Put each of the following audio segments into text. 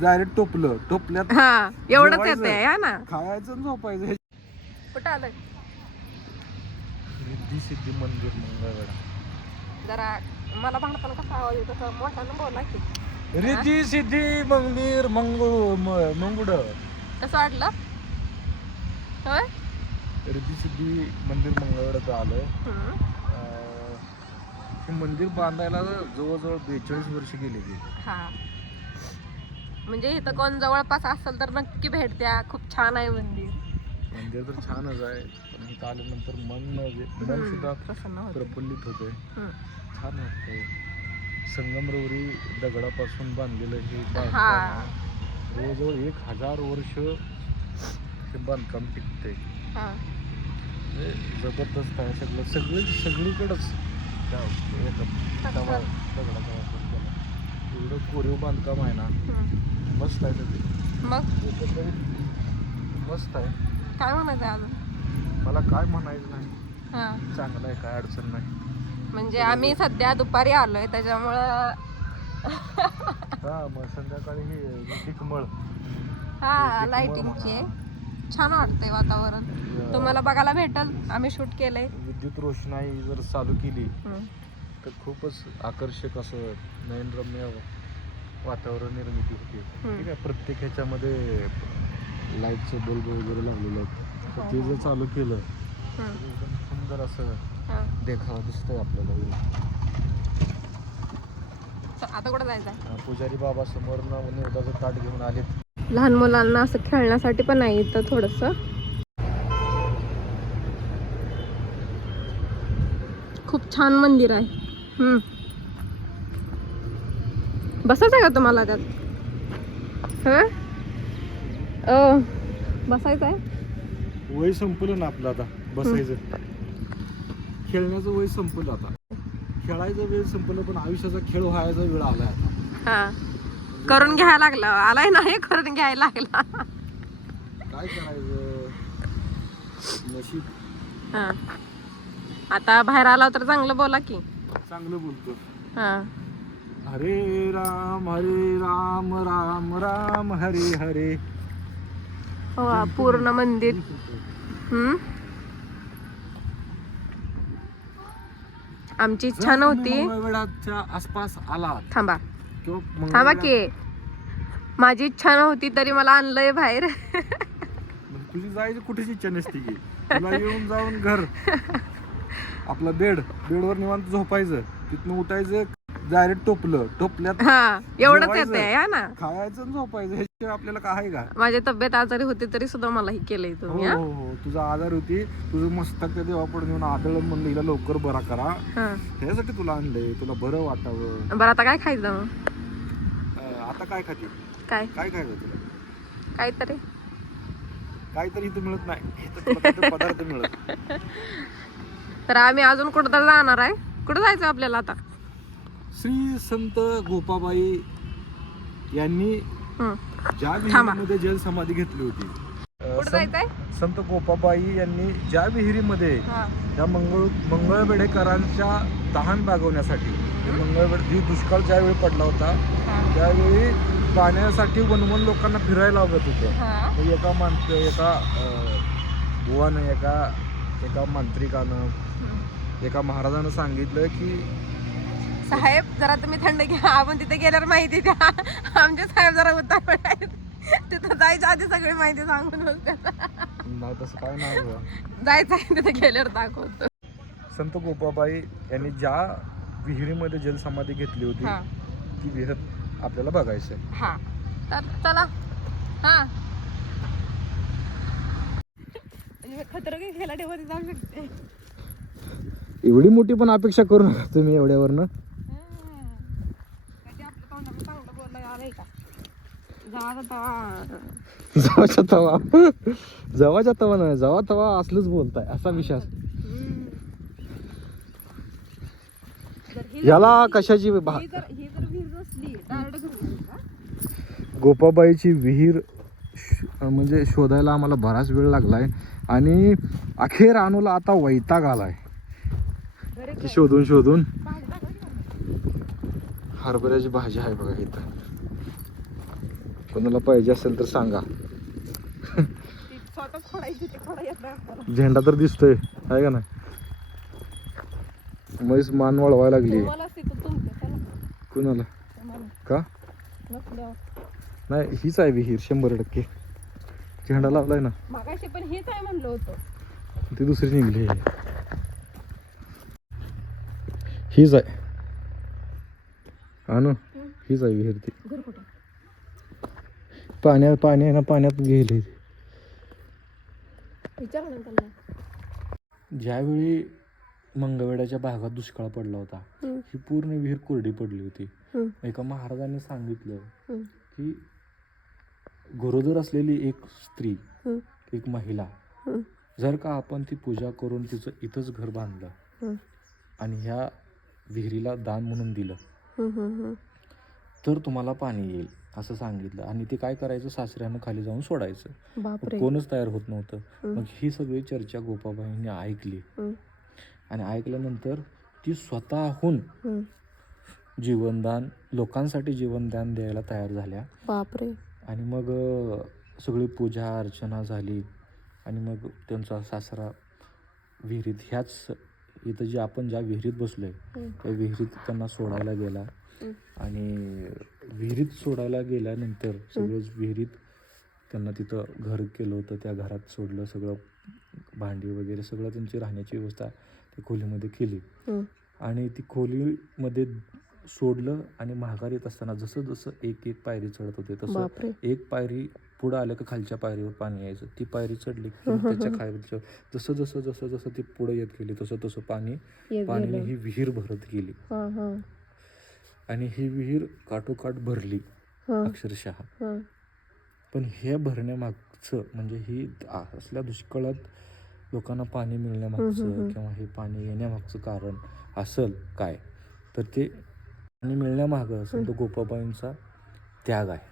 Direct टोपलं. टोपल्यात हा एवढंच जेवायचं. येते हा ना. खायचं आणि झोपायचं. कुठं आलंय? रिद्धी सिद्धी मंदिर मंगळवेढा. जरा मला भांडताना कसा आवाज येतो तसं मोठ्यानं बोला की. रिद्धी सिद्धी मंदिर मंगळ म- मंगुड. कसं वाटलं? होय? रिद्धी सिद्धी मंदिर मंगळवेढ्याचं आलं हम्म. अं, हे मंदिर बांधायला जवळजवळ बेचाळीस वर्ष गेलेली. हा. म्हणजे इथं कोण जवळपास असेल तर नक्की भेट द्या खूप छान आहे मंदिर मंदिर तर छानच आहे पण इथं आल्यानंतर मन म्हणजे मन सुद्धा प्रसन्न होतं प्रफुल्लित हम्म. छान वाटतंय संगमरवरी दगडापासून बांधलेलं हे. बांधकाम. जवळजवळ एक हजार वर्ष हे बांधकाम टिकते हा. जबरदस्त आहे सगळं सगळी सगळीकडंच त्या एका तवा दगडाचा वापर केला एवढं कोरीव बांधकाम आहे ना हम्म. मस्त आहे सगळं मग? मस्त आहे. काय म्हणायचं अजून? मला काय म्हणायचं नाही. हा. चांगलं आहे काय अडचण नाही. म्हणजे आम्ही सध्या दुपारी आलोय त्याच्यामुळं हा मग संध्याकाळी हे चिकमळ हा लाइटिंगची. छान वाटतंय वातावरण. तुम्हाला बघायला भेटल आम्ही शूट केलंय. विद्युत रोषणाई जर चालू केली. तर खूपच आकर्षक असं नयनरम्य वातावरण निर्मिती होते. ठीक आहे प्रत्येक ह्याच्यामध्ये लाईटचं बल्ब वगैरे लागलेले आहेत तर ते जर चालू केलं तर. एकदम सुंदर असं हा. देखावा दिसतोय आपल्याला आता कुठं जायचं पुजारी बाबा समोर ताट घेऊन आलेत लहान मुलांना असं खेळण्यासाठी पण आहे इथं थोडस खूप छान मंदिर आहे हम्म. बसायचं आहे का तुम्हाला त्यात? हं? ओ बसायचं आहे? वय संपलं ना आपलं आता बसायचं. खेळण्याचं वय संपलं आता. खेळायचं वेळ संपलं पण आयुष्याचा खेळ व्हायचा वेळ आलाय आता. हा. करून घ्यायला लागलं. आलाय ना हे? करून घ्यायला लागला. काय करायचं? नशीब. हा. आता बाहेर आला तर चांगलं बोला की. चांगलं बोलतो. हा. हरे राम हरे राम राम राम हरे हरे. हो पूर्ण मंदिर. हम्म? आमची इच्छा नव्हती. आसपास आला थांबा. किंवा थांबा मंगळवेढा- की माझी इच्छा नव्हती तरी मला आणलंय बाहेर. तुझी जायची कुठेच इच्छा नसते की. तुला येऊन जाऊन घर. आपला बेड. बेडवर निवांत झोपायचं. तिथनं उठायचं. डायरेक्ट टोपलं. टोपल्यात हा एवढंच. येते हा ना. खायचं आणि झोपायचं ह्याशिवाय आपल्याला काय आहे का? माझी तब्येत आजारी होती तरी सुद्धा मला हे केलंय हो तुम्ही हा? हो हो तुझा आजार होती तुझं मस्तक त्या देवापुढे नेऊन आदळ म्हणलं हिला लवकर बरा करा. हा. ह्यासाठी तुला आणलंय तुला बरं वाटावं. बरं आता काय खायचं? मग अं, आता काय खाते? काय? काय खायचं तुला? काहीतरी. काहीतरी इथं मिळत नाही. इथं तुला काहीतरी पदार्थ मिळत. तर आम्ही अजून कुठं जाणार आहे. कुठं जायचं आपल्याला आता? श्री संत गोपाबाई यांनी. ज्या. विहिरीमध्ये जलसमाधी घेतली होती अं, कुठं संत- जायचंय संत गोपाबाई यांनी ज्या विहिरीमध्ये हा. त्या मंगळ मंगळवेढेकरांच्या तहान भागवण्यासाठी ते मंगळवेढ जी दुष्काळ ज्यावेळी पडला होता हा. त्यावेळी पाण्यासाठी वनवन लोकांना फिरायला लागत होतं हा. एका माणसं एका अं, बुवानं एका एका मांत्रिकानं. एका महाराजानं सांगितलं की साहेब जरा तुम्ही थंड घ्या. आपण तिथे गेल्यावर माहिती द्या. आमचे साहेब जरा आहेत तिथं जायच्या आधी सगळी माहिती सांगून नाही तसं काय नाही. जायचं आहे तिथे गेल्यावर दाखवतो. संत गोपाबाई यांनी ज्या विहिरीमध्ये जलसमाधी घेतली होती ती विहीर आपल्याला बघायचं हा. तर चला. हा. खतर काही खेळाडे मध्ये जाऊ शकते एवढी मोठी पण अपेक्षा करू नका तुम्ही एवढ्यावरनं कधी आपल्या तोंडाला चांगलं बोललं आलंय का जावा जावा जवाच्या तवा. जवाच्या तवा नाही जवा तवा असलंच बोलताय असा विषय याला कशाची गोपाबाईची विहीर म्हणजे शोधायला आम्हाला बराच वेळ लागलाय आणि अखेर अनुला आता वैताग आलाय. शोधून शोधून? हरभऱ्याची भाजी आहे बघा इथं. कोणाला पाहिजे असेल तर सांगा. नाही. झेंडा तर दिसतोय आहे का ना म्हैस मान वळवायला लागली. कुणाला? का? नाही हीच आहे विहीर शंभर टक्के. झेंडा लावलाय ना. मागाशी पण हेच आहे म्हणलं होतं. ती दुसरी निघली. हीच आहे. हा ना? हीच आहे विहीर ती. पाण्यात पाणी आहे ना पाण्यात गेली ज्यावेळी मंगळवेड्याच्या भागात दुष्काळ पडला होता. ही पूर्ण विहीर कोरडी पडली होती. एका महाराजांनी सांगितलं. की गरोदर असलेली एक स्त्री. एक महिला. जर का आपण ती पूजा करून तिचं इथंच घर बांधलं. आणि ह्या विहिरीला दान म्हणून दिलं. तर तुम्हाला पाणी येईल असं सांगितलं आणि ते काय करायचं सासऱ्यानं खाली जाऊन सोडायचं मग कोणच तयार होत नव्हतं. मग ही सगळी चर्चा गोपाबाईंनी ऐकली हम्म. आणि ऐकल्यानंतर ती स्वतःहून हम्म. जीवनदान लोकांसाठी जीवनदान द्यायला तयार झाल्या बापरे आणि मग अ, सगळी पूजा अर्चना झाली आणि मग त्यांचा सासरा विहिरीत ह्याच इथं जे आपण ज्या विहिरीत बसलोय हम्म. त्या विहिरीत त्यांना सोडायला गेला. आणि विहिरीत सोडायला गेल्यानंतर सगळंच विहिरीत त्यांना तिथं घर केलं होतं त्या घरात सोडलं सगळं भांडी वगैरे सगळं त्यांची राहण्याची व्यवस्था त्या खोलीमध्ये केली. हम्म. आणि ती खोलीमध्ये सोडलं आणि महागार येत असताना जसं जसं एक एक पायरी चढत होते तसं एक पायरी पुढं आलं का खालच्या पायरीवर पाणी यायचं. ती पायरी चढली त्याच्या खालच्या जसं जसं जसं जसं ती पुढे येत गेली तसं तसं पाणी पाण्याने गेलं. ही विहीर भरत गेली. हा हा. आणि ही विहीर काठोकाठ भरली अक्षरशः. पण हे भरण्यामागचं म्हणजे ही असल्या दुष्काळात लोकांना पाणी मिळण्यामागचं. किंवा हे पाणी येण्यामागचं कारण असल काय तर ते पाणी मिळण्यामागं असेल तो गोपाबाईंचा त्याग आहे.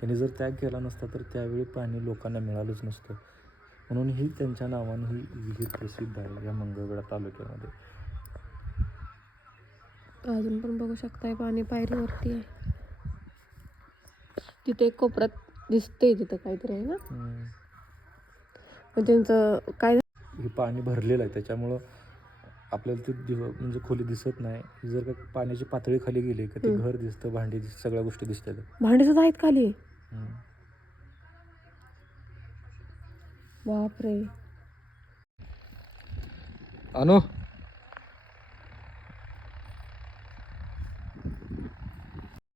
त्यांनी जर त्याग केला नसता तर त्यावेळी पाणी लोकांना मिळालंच नसतं. म्हणून ही त्यांच्या नावाने ही विहीर प्रसिद्ध आहे या मंगळवेढा तालुक्यामध्ये. अजून पण बघू शकताय पाणी पायरीवरती आहे तिथे एक कोपऱ्यात दिसते तिथं काहीतरी आहे ना. मग त्यांचं काय हे पाणी भरलेलं आहे त्याच्यामुळं आपल्याला ते दिव म्हणजे खोली दिसत नाही जर का पाण्याची पातळी खाली गेली का ते. घर दिसतं भांडी दिसतं सगळ्या गोष्टी दिसतात भांडी सुद्धा आहेत खाली. बापरे अनु